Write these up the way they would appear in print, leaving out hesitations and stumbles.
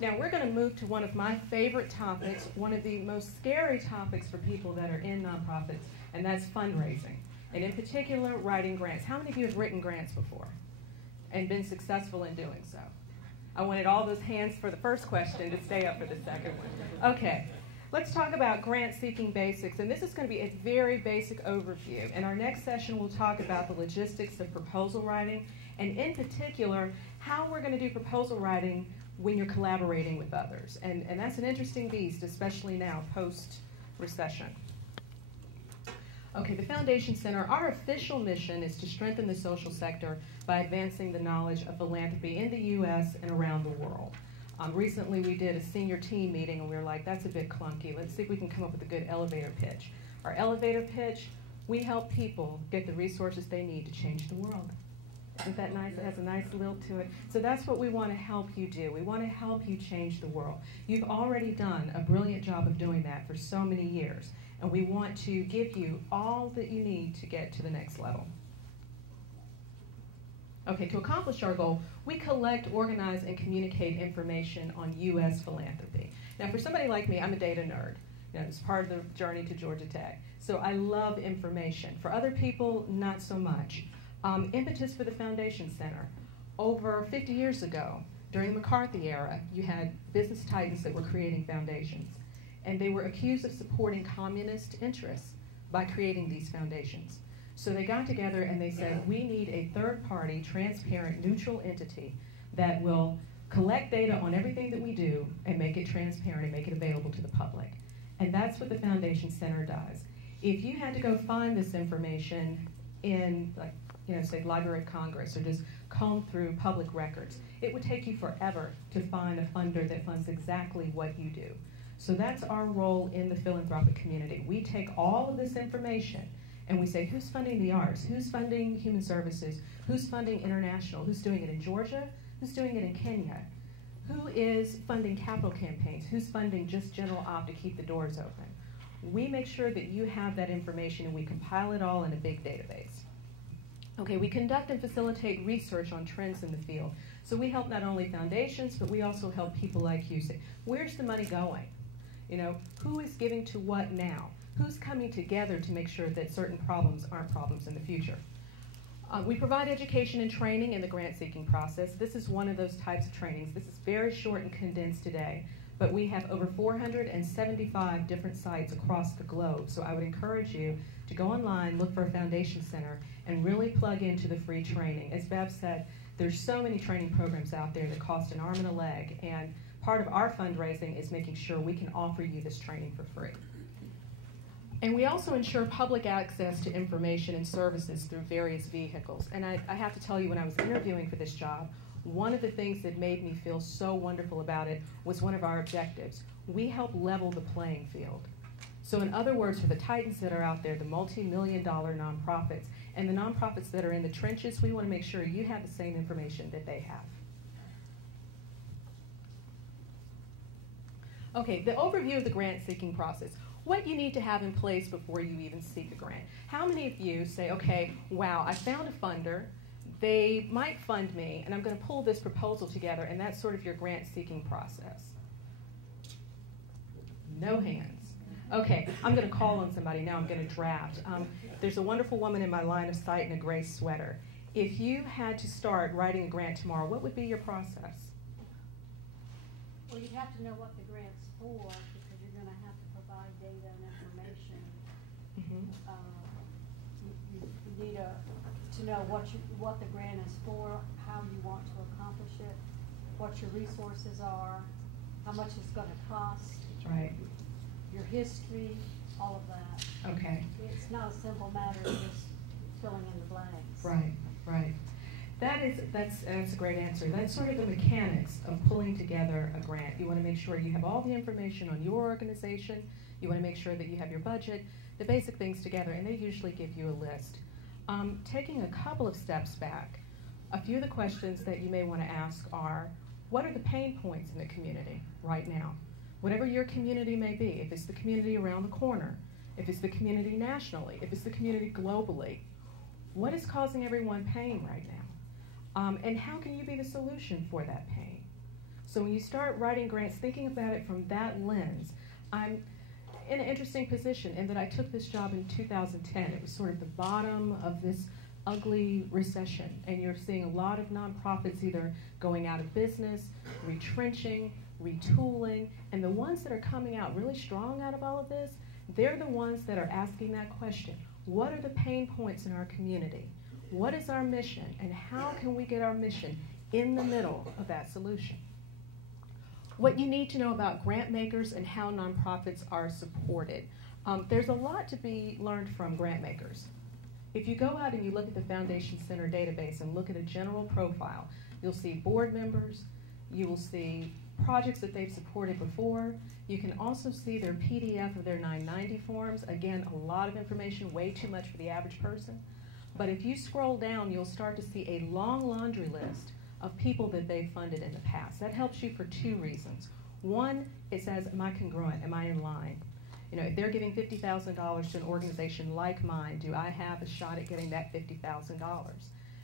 Now we're going to move to one of my favorite topics, one of the most scary topics for people that are in nonprofits, and that's fundraising. And in particular, writing grants. How many of you have written grants before and been successful in doing so? I wanted all those hands for the first question to stay up for the second one. Okay, let's talk about grant-seeking basics. And this is going to be a very basic overview. In our next session, we'll talk about the logistics of proposal writing, and in particular, how we're going to do proposal writing when you're collaborating with others. And that's an interesting beast, especially now, post-recession. Okay, the Foundation Center, our official mission is to strengthen the social sector by advancing the knowledge of philanthropy in the U.S. and around the world. Recently, we did a senior team meeting, and we were like, that's a bit clunky. Let's see if we can come up with a good elevator pitch. Our elevator pitch, we help people get the resources they need to change the world. Isn't that nice? It has a nice lilt to it. So that's what we want to help you do. We want to help you change the world. You've already done a brilliant job of doing that for so many years. And we want to give you all that you need to get to the next level. Okay, to accomplish our goal, we collect, organize, and communicate information on U.S. philanthropy. Now, for somebody like me, I'm a data nerd. You know, it's part of the journey to Georgia Tech. So I love information. For other people, not so much. Impetus for the Foundation Center. Over 50 years ago, during the McCarthy era, you had business titans that were creating foundations. And they were accused of supporting communist interests by creating these foundations. So they got together and they said, we need a third-party, transparent, neutral entity that will collect data on everything that we do and make it transparent and make it available to the public. And that's what the Foundation Center does. If you had to go find this information in, like, say Library of Congress, or just comb through public records, it would take you forever to find a funder that funds exactly what you do. So that's our role in the philanthropic community. We take all of this information and we say, who's funding the arts? Who's funding human services? Who's funding international? Who's doing it in Georgia? Who's doing it in Kenya? Who is funding capital campaigns? Who's funding just general op to keep the doors open? We make sure that you have that information and we compile it all in a big database. Okay, we conduct and facilitate research on trends in the field. So we help not only foundations, but we also help people like you say, where's the money going? You know, who is giving to what now? Who's coming together to make sure that certain problems aren't problems in the future? We provide education and training in the grant-seeking process. This is one of those types of trainings. This is very short and condensed today, but we have over 475 different sites across the globe. So I would encourage you to go online, look for a Foundation Center, and really plug into the free training. As Bev said, there's so many training programs out there that cost an arm and a leg, and part of our fundraising is making sure we can offer you this training for free. And we also ensure public access to information and services through various vehicles. And I have to tell you, when I was interviewing for this job, one of the things that made me feel so wonderful about it was one of our objectives. We help level the playing field. So in other words, for the titans that are out there, the multi-million-dollar nonprofits, and the nonprofits that are in the trenches, we want to make sure you have the same information that they have. Okay, the overview of the grant-seeking process. What you need to have in place before you even seek a grant. How many of you say, okay, wow, I found a funder, they might fund me, and I'm going to pull this proposal together, and that's sort of your grant-seeking process? No hands. Okay, I'm going to call on somebody now. I'm going to draft. There's a wonderful woman in my line of sight in a gray sweater. If you had to start writing a grant tomorrow, what would be your process? Well, you'd have to know what the grant's for, because you're going to have to provide data and information. Mm-hmm. You need to know what the grant is for, how you want to accomplish it, what your resources are, how much it's going to cost. Right. Your history, all of that. Okay. It's not a simple matter of just filling in the blanks. Right, right. That's a great answer. That's sort of the mechanics of pulling together a grant. You want to make sure you have all the information on your organization. You want to make sure that you have your budget, the basic things together, and they usually give you a list. Taking a couple of steps back, a few of the questions that you may want to ask are, what are the pain points in the community right now? Whatever your community may be, if it's the community around the corner, if it's the community nationally, if it's the community globally, what is causing everyone pain right now? And how can you be the solution for that pain? So when you start writing grants, thinking about it from that lens, I'm in an interesting position in that I took this job in 2010. It was sort of the bottom of this ugly recession, and you're seeing a lot of nonprofits either going out of business, retrenching, retooling, and the ones that are coming out really strong out of all of this, they're the ones that are asking that question. What are the pain points in our community? What is our mission, and how can we get our mission in the middle of that solution? What you need to know about Grantmakers and how nonprofits are supported. There's a lot to be learned from Grantmakers. If you go out and you look at the Foundation Center database and look at a general profile, you'll see board members, you will see projects that they've supported before. You can also see their PDF of their 990 forms. Again, a lot of information, way too much for the average person. But if you scroll down, you'll start to see a long laundry list of people that they've funded in the past. That helps you for two reasons. One, it says, am I congruent? Am I in line? You know, if they're giving $50,000 to an organization like mine, do I have a shot at getting that $50,000?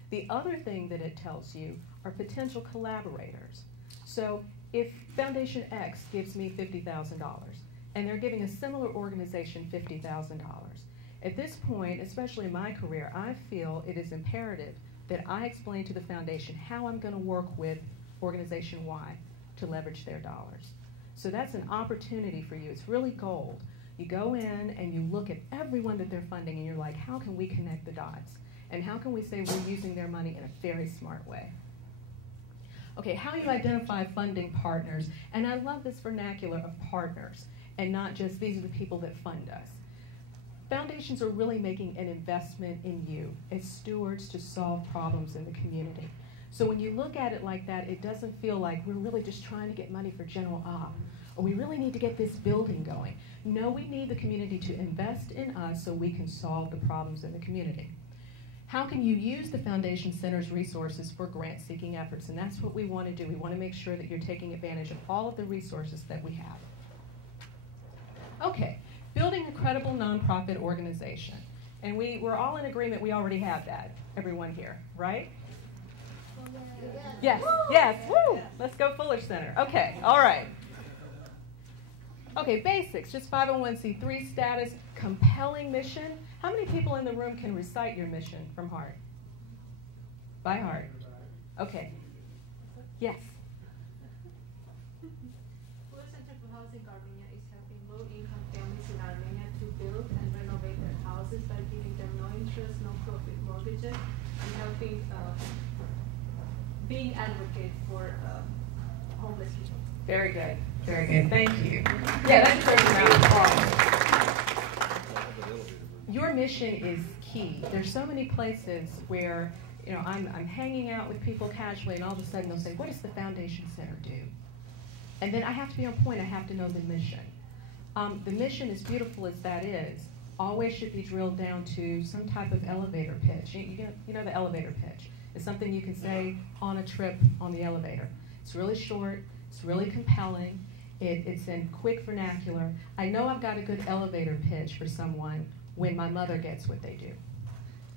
The other thing that it tells you are potential collaborators. So if Foundation X gives me $50,000 and they're giving a similar organization $50,000, at this point, especially in my career, I feel it is imperative that I explain to the foundation how I'm going to work with organization Y to leverage their dollars. So that's an opportunity for you. It's really gold. You go in and you look at everyone that they're funding and you're like, how can we connect the dots? And how can we say we're using their money in a very smart way? Okay, how you identify funding partners. And I love this vernacular of partners and not just these are the people that fund us. Foundations are really making an investment in you as stewards to solve problems in the community. So when you look at it like that, it doesn't feel like we're really just trying to get money for general op, or we really need to get this building going. No, we need the community to invest in us so we can solve the problems in the community. How can you use the Foundation Center's resources for grant-seeking efforts? And that's what we want to do. We want to make sure that you're taking advantage of all of the resources that we have. Okay. Building a credible nonprofit organization. And we're all in agreement we already have that, everyone here, right? Yes, yes, woo! Let's go Fuller Center. Okay, all right. Okay, basics, just 501c3 status, compelling mission. How many people in the room can recite your mission from heart? By heart. Okay. Yes. Build and renovate their houses by giving them no interest, no profit mortgages, and helping being advocate for homeless people. Very good. Very good. Thank you. Yeah, that's a round. Your mission is key. There's so many places where, you know, I'm hanging out with people casually, and all of a sudden they'll say, "What does the Foundation Center do?" And then I have to be on point. I have to know the mission. The mission, as beautiful as that is, always should be drilled down to some type of elevator pitch. You know the elevator pitch. It's something you can say on a trip on the elevator. It's really short. It's really compelling. It's in quick vernacular. I know I've got a good elevator pitch for someone when my mother gets what they do.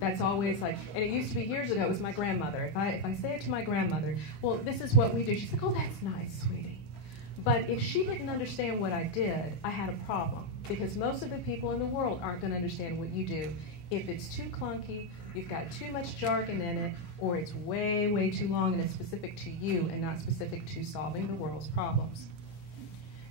That's always like, and it used to be years ago, it was my grandmother. If I say it to my grandmother, well, this is what we do. She's like, oh, that's nice, sweetie. But if she didn't understand what I did, I had a problem. Because most of the people in the world aren't going to understand what you do. If it's too clunky, you've got too much jargon in it, or it's way, way too long and it's specific to you and not specific to solving the world's problems.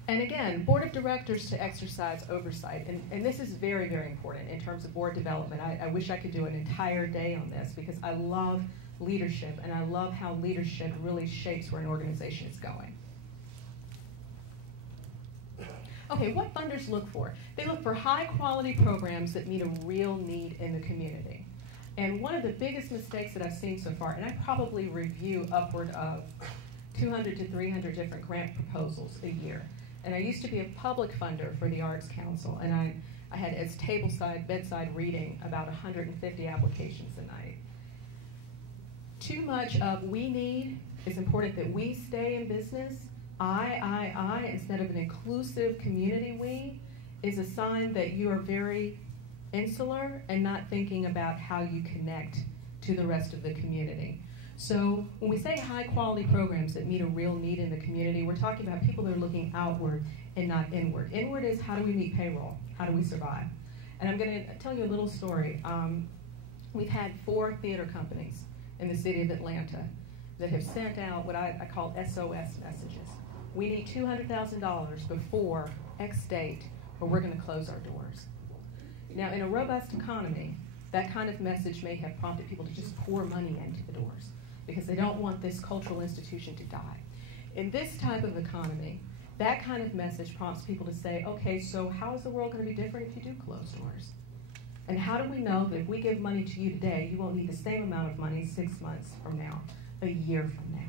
And again, board of directors to exercise oversight. And this is very, very important in terms of board development. I wish I could do an entire day on this because I love leadership and I love how leadership really shapes where an organization is going. Okay, what funders look for? They look for high-quality programs that meet a real need in the community. And one of the biggest mistakes that I've seen so far, and I probably review upward of 200 to 300 different grant proposals a year. And I used to be a public funder for the Arts Council, and I had as tableside, bedside reading about 150 applications a night. Too much of we need, it's important that we stay in business. I, instead of an inclusive community we, is a sign that you are very insular and not thinking about how you connect to the rest of the community. So when we say high quality programs that meet a real need in the community, we're talking about people that are looking outward and not inward. Inward is how do we meet payroll? How do we survive? And I'm going to tell you a little story. We've had 4 theater companies in the city of Atlanta that have sent out what I call SOS messages. We need $200,000 before X date, or we're going to close our doors. Now, in a robust economy, that kind of message may have prompted people to just pour money into the doors because they don't want this cultural institution to die. In this type of economy, that kind of message prompts people to say, okay, so how is the world going to be different if you do close doors? And how do we know that if we give money to you today, you won't need the same amount of money 6 months from now, a year from now?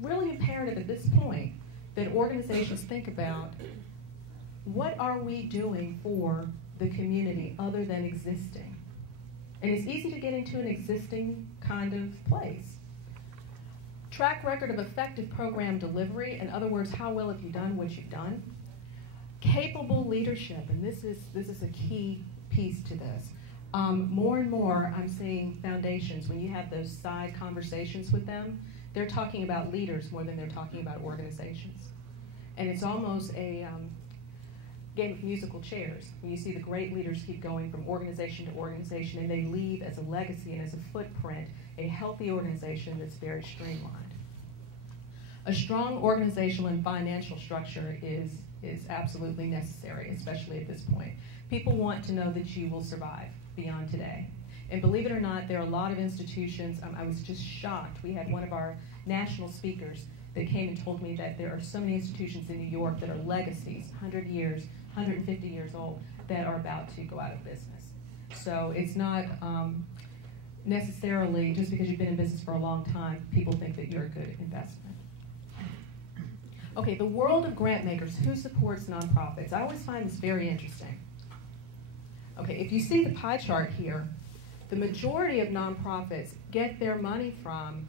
Really imperative at this point that organizations think about what are we doing for the community other than existing? And it's easy to get into an existing kind of place. Track record of effective program delivery, in other words, how well have you done what you've done? Capable leadership, and this is a key piece to this. More and more, I'm seeing foundations, when you have those side conversations with them, they're talking about leaders more than they're talking about organizations. And it's almost a game of musical chairs. When you see the great leaders keep going from organization to organization, and they leave as a legacy and as a footprint a healthy organization that's very streamlined. A strong organizational and financial structure is absolutely necessary, especially at this point. People want to know that you will survive beyond today. And believe it or not, there are a lot of institutions. I was just shocked. We had one of our national speakers that came and told me that there are so many institutions in New York that are legacies, 100 years, 150 years old, that are about to go out of business. So it's not necessarily, just because you've been in business for a long time, people think that you're a good investment. Okay, the world of grant makers, who supports nonprofits? I always find this very interesting. Okay, if you see the pie chart here, the majority of nonprofits get their money from,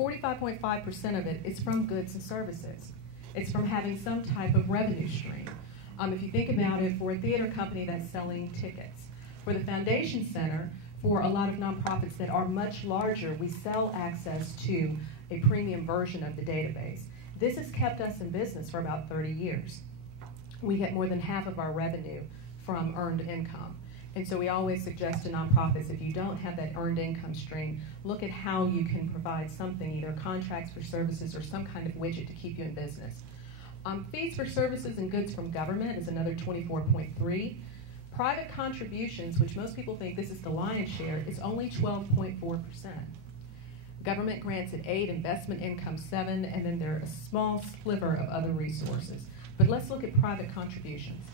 45.5% of it is from goods and services. It's from having some type of revenue stream. If you think about it, for a theater company that's selling tickets, for the Foundation Center, for a lot of nonprofits that are much larger, we sell access to a premium version of the database. This has kept us in business for about 30 years. We get more than half of our revenue from earned income. And so we always suggest to nonprofits, if you don't have that earned income stream, look at how you can provide something, either contracts for services or some kind of widget to keep you in business. Fees for services and goods from government is another 24.3. Private contributions, which most people think this is the lion's share, is only 12.4%. Government grants at 8, investment income 7, and then there are a small sliver of other resources. But let's look at private contributions.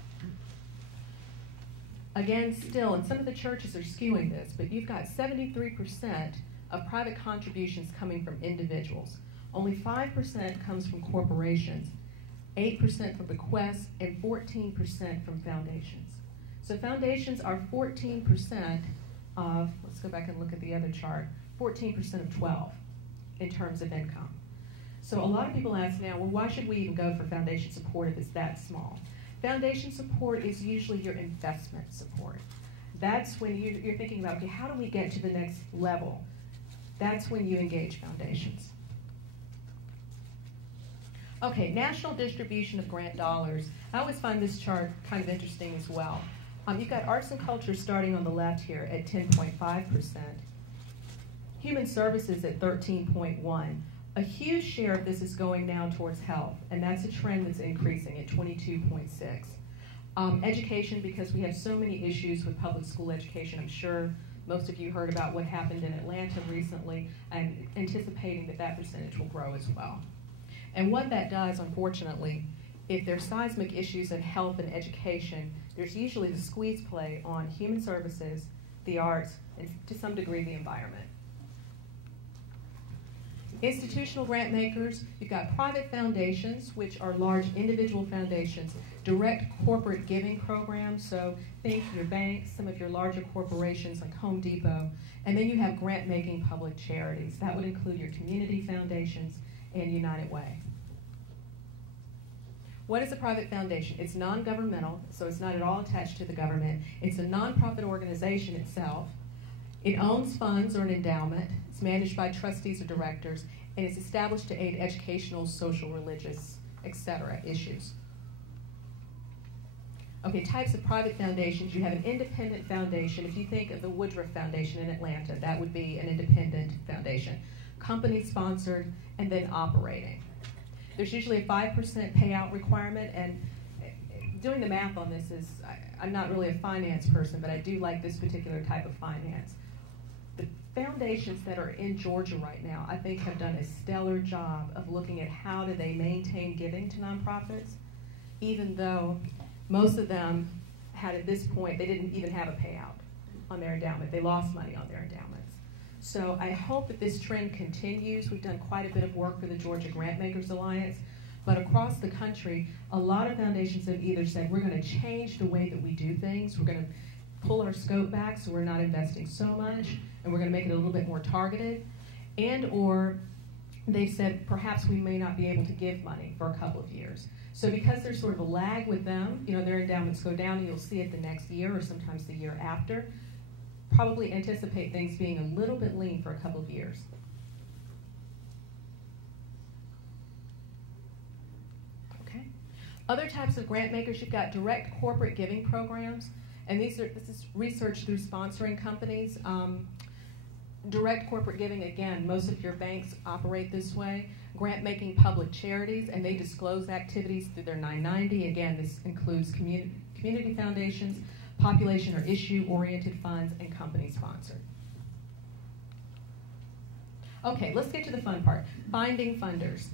Again, still, and some of the churches are skewing this, but you've got 73% of private contributions coming from individuals. Only 5% comes from corporations, 8% from bequests, and 14% from foundations. So foundations are 14% of, let's go back and look at the other chart, 14% of 12 in terms of income. So a lot of people ask now, well, why should we even go for foundation support if it's that small? Foundation support is usually your investment support. That's when you're thinking about, okay, how do we get to the next level? That's when you engage foundations. Okay, national distribution of grant dollars. I always find this chart kind of interesting as well. You've got arts and culture starting on the left here at 10.5%. Human services at 13.1%. A huge share of this is going now towards health, and that's a trend that's increasing at 22.6%. Education, because we have so many issues with public school education. I'm sure most of you heard about what happened in Atlanta recently, and anticipating that that percentage will grow as well. And what that does, unfortunately, if there's seismic issues in health and education, there's usually the squeeze play on human services, the arts, and to some degree the environment. Institutional grant makers, you've got private foundations, which are large individual foundations, direct corporate giving programs, so think your banks, some of your larger corporations like Home Depot, and then you have grant-making public charities. That would include your community foundations and United Way. What is a private foundation? It's non-governmental, so it's not at all attached to the government. It's a nonprofit organization itself. It owns funds or an endowment. It's managed by trustees or directors, and it's established to aid educational, social, religious, etc. issues. Okay, types of private foundations. You have an independent foundation. If you think of the Woodruff Foundation in Atlanta, that would be an independent foundation. Company-sponsored, and then operating. There's usually a 5% payout requirement, and doing the math on this is, I'm not really a finance person, but I do like this particular type of finance. The foundations that are in Georgia right now, I think, have done a stellar job of looking at how do they maintain giving to nonprofits, even though most of them had, at this point, they didn't even have a payout on their endowment. They lost money on their endowments. So I hope that this trend continues. We've done quite a bit of work for the Georgia Grantmakers Alliance, but across the country, a lot of foundations have either said, we're going to change the way that we do things, we're going to pull our scope back so we're not investing so much, and we're going to make it a little bit more targeted, and or they've said, perhaps we may not be able to give money for a couple of years. So because there's sort of a lag with them, you know, their endowments go down and you'll see it the next year or sometimes the year after, probably anticipate things being a little bit lean for a couple of years. Okay. Other types of grant makers, you've got direct corporate giving programs, and this is research through sponsoring companies. Direct corporate giving, again, most of your banks operate this way. Grant-making public charities, and they disclose activities through their 990. Again, this includes community foundations, population or issue-oriented funds, and company-sponsored. Okay, let's get to the fun part, finding funders.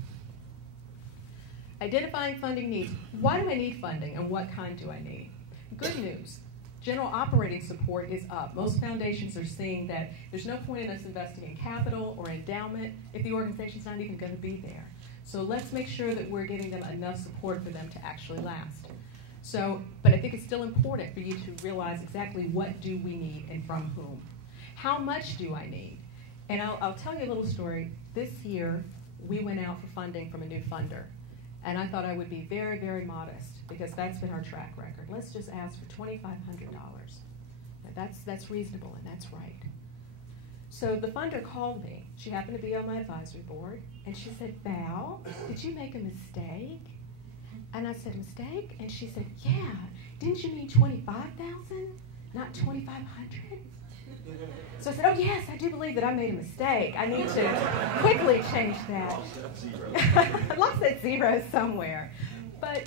Identifying funding needs. Why do I need funding, and what kind do I need? Good news. General operating support is up. Most foundations are seeing that there's no point in us investing in capital or endowment if the organization's not even going to be there. So let's make sure that we're giving them enough support for them to actually last. So, but I think it's still important for you to realize exactly what do we need and from whom. How much do I need? And I'll tell you a little story. This year, we went out for funding from a new funder. And I thought I would be very, very modest because that's been our track record. Let's just ask for $2,500. That's reasonable and that's right. So the funder called me. She happened to be on my advisory board, and she said, Val, did you make a mistake? And I said, mistake? And she said, yeah, didn't you mean 25,000, not 2,500? So I said, oh yes, I do believe that I made a mistake. I need to quickly change that. I lost that zero somewhere. But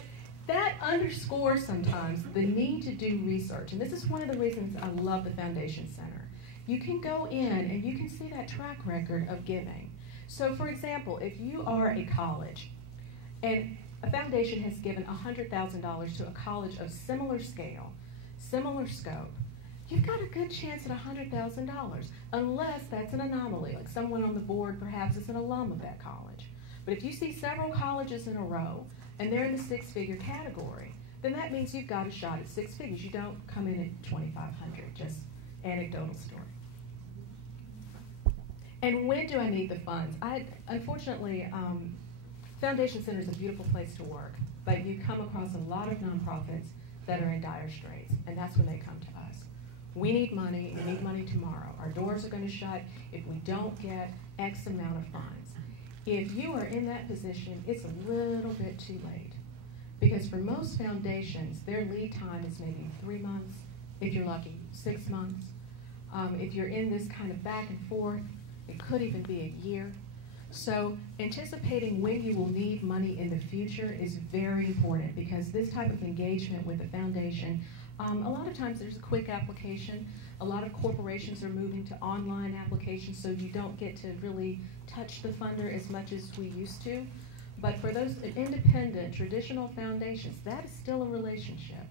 that underscores sometimes the need to do research. And this is one of the reasons I love the Foundation Center. You can go in and you can see that track record of giving. So for example, if you are a college and a foundation has given $100,000 to a college of similar scale, similar scope, you've got a good chance at $100,000, unless that's an anomaly, like someone on the board perhaps is an alum of that college. But if you see several colleges in a row, and they're in the six-figure category, then that means you've got a shot at six figures. You don't come in at 2,500, just anecdotal story. And when do I need the funds? Unfortunately, Foundation Center is a beautiful place to work, but you come across a lot of nonprofits that are in dire straits, and that's when they come to us. We need money tomorrow. Our doors are going to shut if we don't get X amount of funds. If you are in that position, it's a little bit too late. Because for most foundations, their lead time is maybe 3 months, if you're lucky, 6 months. If you're in this kind of back and forth, it could even be a year. So anticipating when you will need money in the future is very important, because this type of engagement with the foundation, a lot of times there's a quick application. A lot of corporations are moving to online applications, so you don't get to really touch the funder as much as we used to. But for those independent, traditional foundations, that is still a relationship.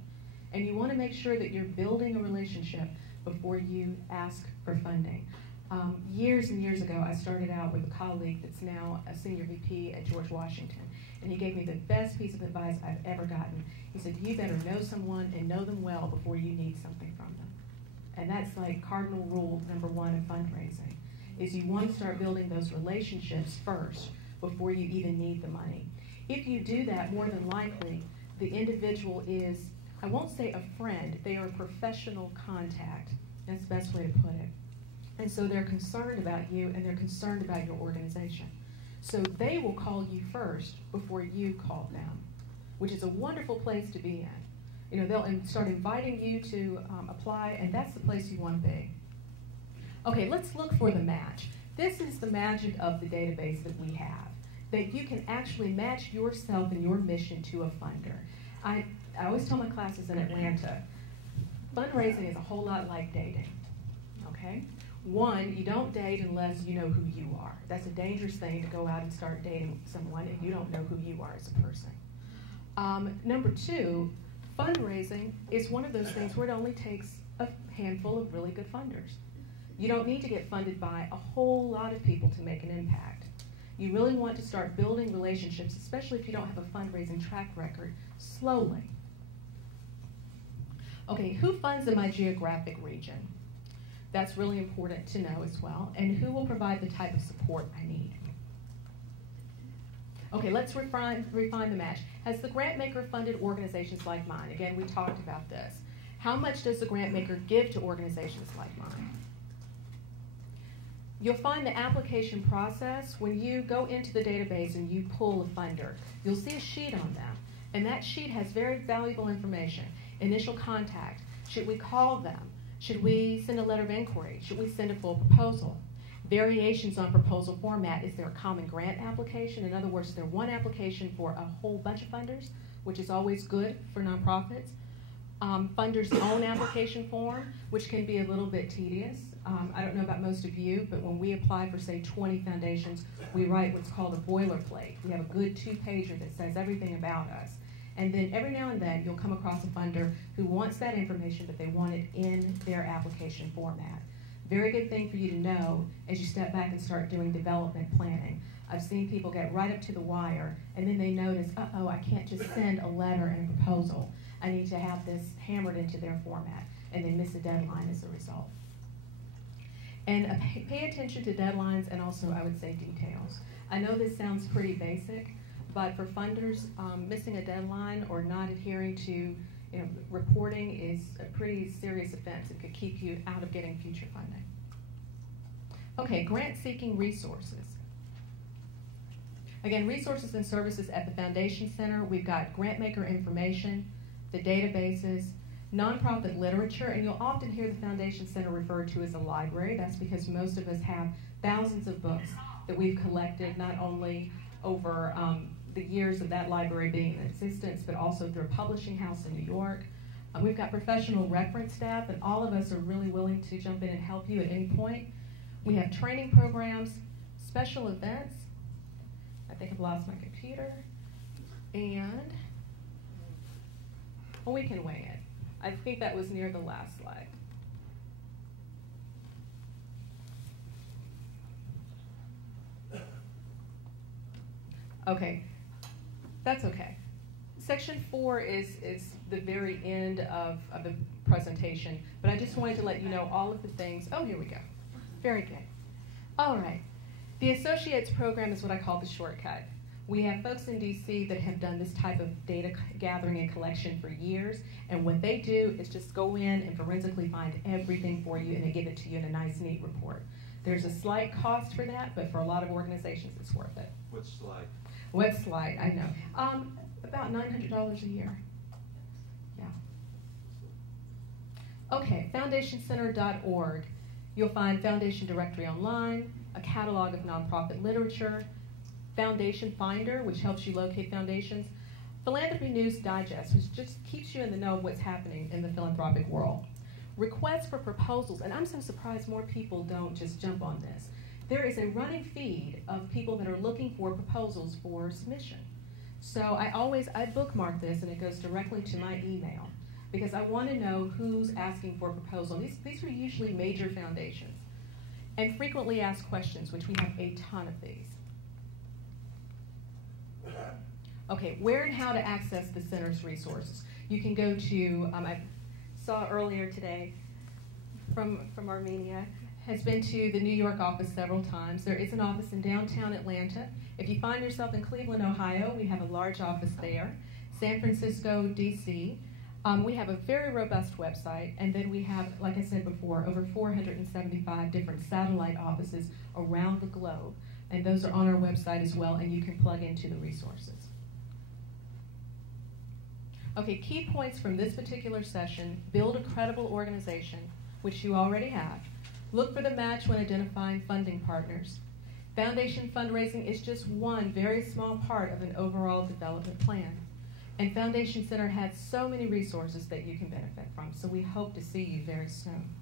And you want to make sure that you're building a relationship before you ask for funding. Years and years ago, I started out with a colleague that's now a senior VP at George Washington. And he gave me the best piece of advice I've ever gotten. He said, you better know someone and know them well before you need something from them. And that's like cardinal rule number 1 of fundraising, is you want to start building those relationships first before you even need the money. If you do that, more than likely, the individual is, I won't say a friend, they are a professional contact. That's the best way to put it. And so they're concerned about you and they're concerned about your organization. So they will call you first before you call them, which is a wonderful place to be in. You know, they'll start inviting you to apply, and that's the place you want to be. Okay, let's look for the match. This is the magic of the database that we have, that you can actually match yourself and your mission to a funder. I always tell my classes in Atlanta, fundraising is a whole lot like dating, okay? One, you don't date unless you know who you are. That's a dangerous thing to go out and start dating someone and you don't know who you are as a person. Number two, fundraising is one of those things where it only takes a handful of really good funders. You don't need to get funded by a whole lot of people to make an impact. You really want to start building relationships, especially if you don't have a fundraising track record, slowly. Okay, who funds in my geographic region? That's really important to know as well. And who will provide the type of support I need? Okay, let's refine the match. Has the Grantmaker funded organizations like mine? Again, we talked about this. How much does the Grantmaker give to organizations like mine? You'll find the application process when you go into the database and you pull a funder. You'll see a sheet on them, and that sheet has very valuable information. Initial contact. Should we call them? Should we send a letter of inquiry? Should we send a full proposal? Variations on proposal format. Is there a common grant application? In other words, is there one application for a whole bunch of funders, which is always good for nonprofits? Funders' own application form, which can be a little bit tedious. I don't know about most of you, but when we apply for, say, 20 foundations, we write what's called a boilerplate. We have a good 2-pager that says everything about us. And then every now and then, you'll come across a funder who wants that information, but they want it in their application format. Very good thing for you to know as you step back and start doing development planning. I've seen people get right up to the wire, and then they notice, uh-oh, I can't just send a letter and a proposal. I need to have this hammered into their format, and they miss a deadline as a result. And pay attention to deadlines and also, I would say, details. I know this sounds pretty basic, but for funders, missing a deadline or not adhering to reporting is a pretty serious offense. It could keep you out of getting future funding. Okay, grant-seeking resources. Again, resources and services at the Foundation Center. We've got Grantmaker information, the databases, nonprofit literature, and you'll often hear the Foundation Center referred to as a library. That's because most of us have thousands of books that we've collected, not only over the years of that library being in existence, but also through a publishing house in New York. We've got professional reference staff, and all of us are really willing to jump in and help you at any point. We have training programs, special events. I think I've lost my computer. And well, we can wing it. I think that was near the last slide. Okay, that's okay. Section 4 is the very end of the presentation, but I just wanted to let you know all of the things. Oh, here we go. Very good. All right. The Associates program is what I call the shortcut. We have folks in DC that have done this type of data gathering and collection for years, and what they do is just go in and forensically find everything for you, and they give it to you in a nice, neat report. There's a slight cost for that, but for a lot of organizations, it's worth it. What's slight? What's slight? I know. About $900 a year. Yeah. Okay, foundationcenter.org. You'll find Foundation Directory online, a catalog of nonprofit literature, Foundation Finder, which helps you locate foundations, Philanthropy News Digest, which just keeps you in the know of what's happening in the philanthropic world. Requests for proposals, and I'm so surprised more people don't just jump on this. There is a running feed of people that are looking for proposals for submission. So I bookmark this, and it goes directly to my email, because I want to know who's asking for a proposal. These are usually major foundations. And frequently asked questions, which we have a ton of these. Okay, where and how to access the center's resources. You can go to, I saw earlier today from Armenia, has been to the New York office several times. There is an office in downtown Atlanta. If you find yourself in Cleveland, Ohio, we have a large office there. San Francisco, DC. We have a very robust website, and then we have, like I said before, over 475 different satellite offices around the globe, and those are on our website as well, and you can plug into the resources. Okay, key points from this particular session: build a credible organization, which you already have. Look for the match when identifying funding partners. Foundation fundraising is just one very small part of an overall development plan. And Foundation Center has so many resources that you can benefit from, so we hope to see you very soon.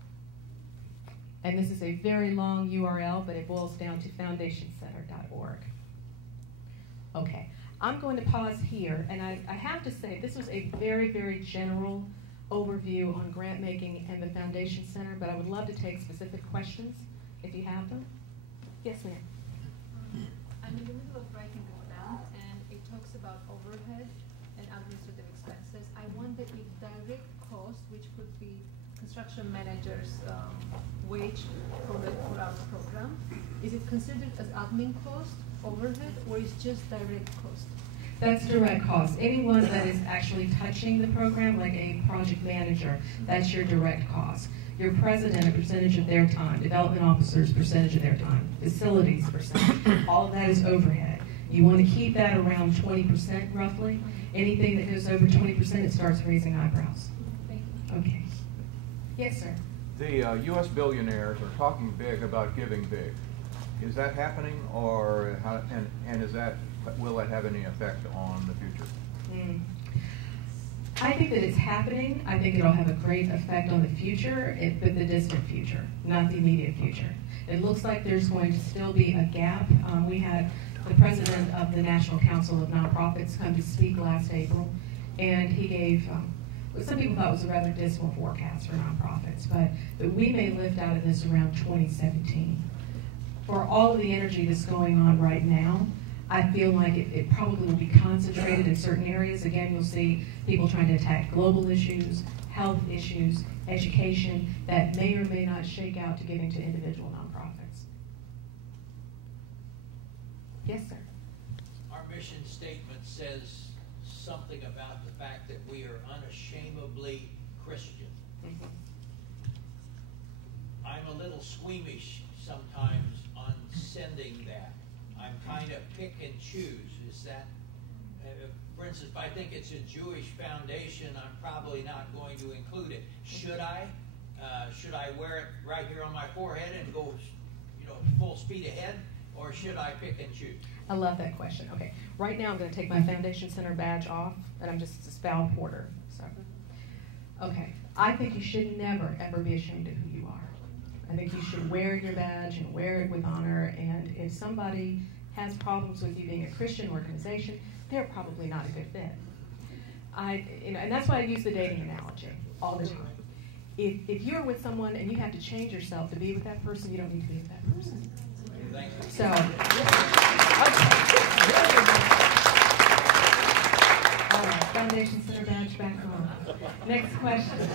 And this is a very long URL, but it boils down to foundationcenter.org. Okay, I'm going to pause here, and I have to say, this was a very, very general overview on grant making and the Foundation Center, but I would love to take specific questions if you have them. Yes, ma'am. I'm in the middle of writing a plan, and it talks about overhead and administrative expenses. I wonder if direct cost, which could be construction manager's wage for our program, is it considered as admin cost, overhead, or is just direct cost? That's direct cost. Anyone that is actually touching the program, like a project manager, that's your direct cost. Your president, a percentage of their time, development officers, percentage of their time, facilities percentage, all of that is overhead. You want to keep that around 20% roughly. Anything that goes over 20%, it starts raising eyebrows. Thank you. Okay. Yes, sir. The U.S. billionaires are talking big about giving big. Is that happening, or how, and is that, will that have any effect on the future? I think that it's happening. I think it'll have a great effect on the future, but the distant future, not the immediate future. It looks like there's going to still be a gap. We had the president of the National Council of Nonprofits come to speak last April, and he gave what some people thought was a rather dismal forecast for nonprofits, but we may lift out of this around 2017. For all of the energy that's going on right now, I feel like it probably will be concentrated in certain areas. Again, you'll see people trying to attack global issues, health issues, education, that may or may not shake out to giving to individual nonprofits. Yes, sir. Our mission statement says something about the fact that we are unashamedly Christian. Mm-hmm. I'm a little squeamish sometimes on sending that. I'm kind of pick and choose. Is that, for instance, if I think it's a Jewish foundation, I'm probably not going to include it. Should I? Should I wear it right here on my forehead and go, full speed ahead, or should I pick and choose? I love that question. Okay, right now I'm going to take my Foundation Center badge off, and I'm just Val Porter. So, okay, I think you should never ever be ashamed of who you are. I think you should wear your badge and wear it with honor, and if somebody has problems with you being a Christian organization, they're probably not a good fit. And that's why I use the dating analogy all the time. If you're with someone and you have to change yourself to be with that person, you don't need to be with that person. Thank you. So, all right, Foundation Center badge back on. Next question.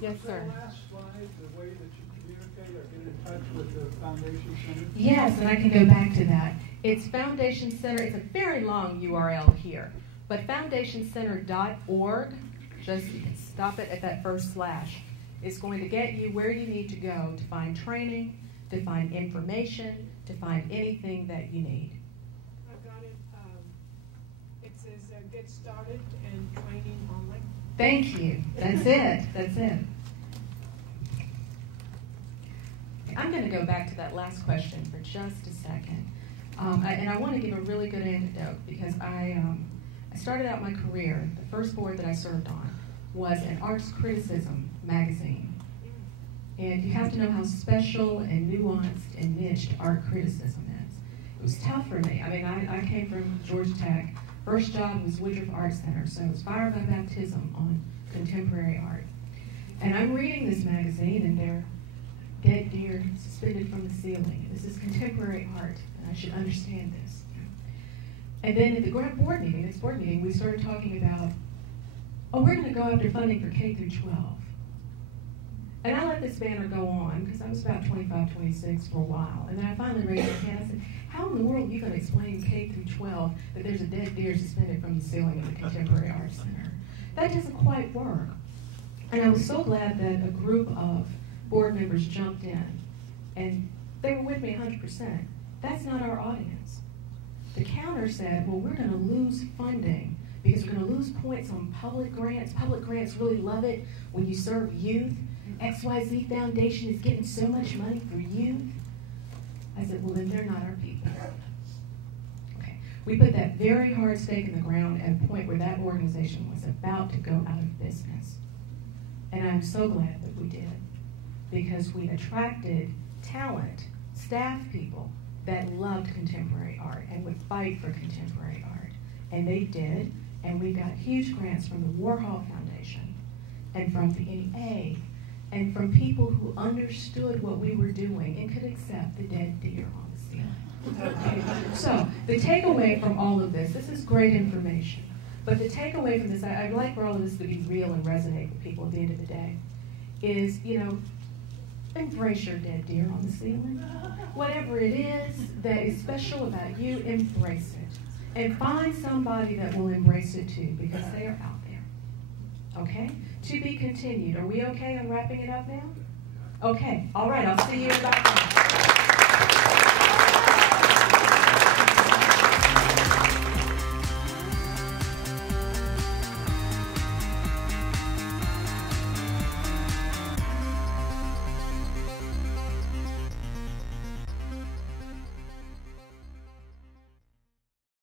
Yes, sir. The last slide, the way that you communicate or get in touch with the Foundation Center? Yes, and I can go back to that. It's Foundation Center. It's a very long URL here, but foundationcenter.org, just stop it at that first slash. It's going to get you where you need to go to find training, to find information, to find anything that you need. I've got it. It says get started and training only. Thank you. That's it. That's it. I'm going to go back to that last question for just a second. And I want to give a really good anecdote because I started out my career, the first board that I served on was an arts criticism magazine. And you have to know how special and nuanced and niched art criticism is. It was tough for me. I mean, I came from Georgia Tech. First job was Woodruff Art Center, so it was fire by baptism on contemporary art. And I'm reading this magazine, and they're dead deer suspended from the ceiling. This is contemporary art, and I should understand this. And then at the board meeting, we started talking about, we're going to go after funding for K through 12. And I let this banner go on, because I was about 25, 26 for a while. And then I finally raised my hand. I said, how in the world are you going to explain K through 12 that there's a dead deer suspended from the ceiling in the Contemporary Arts Center? That doesn't quite work. And I was so glad that a group of board members jumped in, and they were with me 100%. That's not our audience. The counter said, well, we're going to lose funding because we're going to lose points on public grants. Public grants really love it when you serve youth. XYZ Foundation is getting so much money for youth. I said, well, then they're not our people. Okay. We put that very hard stake in the ground at a point where that organization was about to go out of business. And I'm so glad that we did, because we attracted talent, staff people that loved contemporary art and would fight for contemporary art. And they did, and we got huge grants from the Warhol Foundation and from the NEA and from people who understood what we were doing and could accept the dead deer on the ceiling. Okay. So the takeaway from all of this is great information, but the takeaway from this, I'd like for all of this to be real and resonate with people at the end of the day, is, embrace your dead deer on the ceiling. Whatever it is that is special about you, embrace it. And find somebody that will embrace it too, because they are out there. Okay? To be continued. Are we okay on wrapping it up now? Okay. All right. I'll see you in about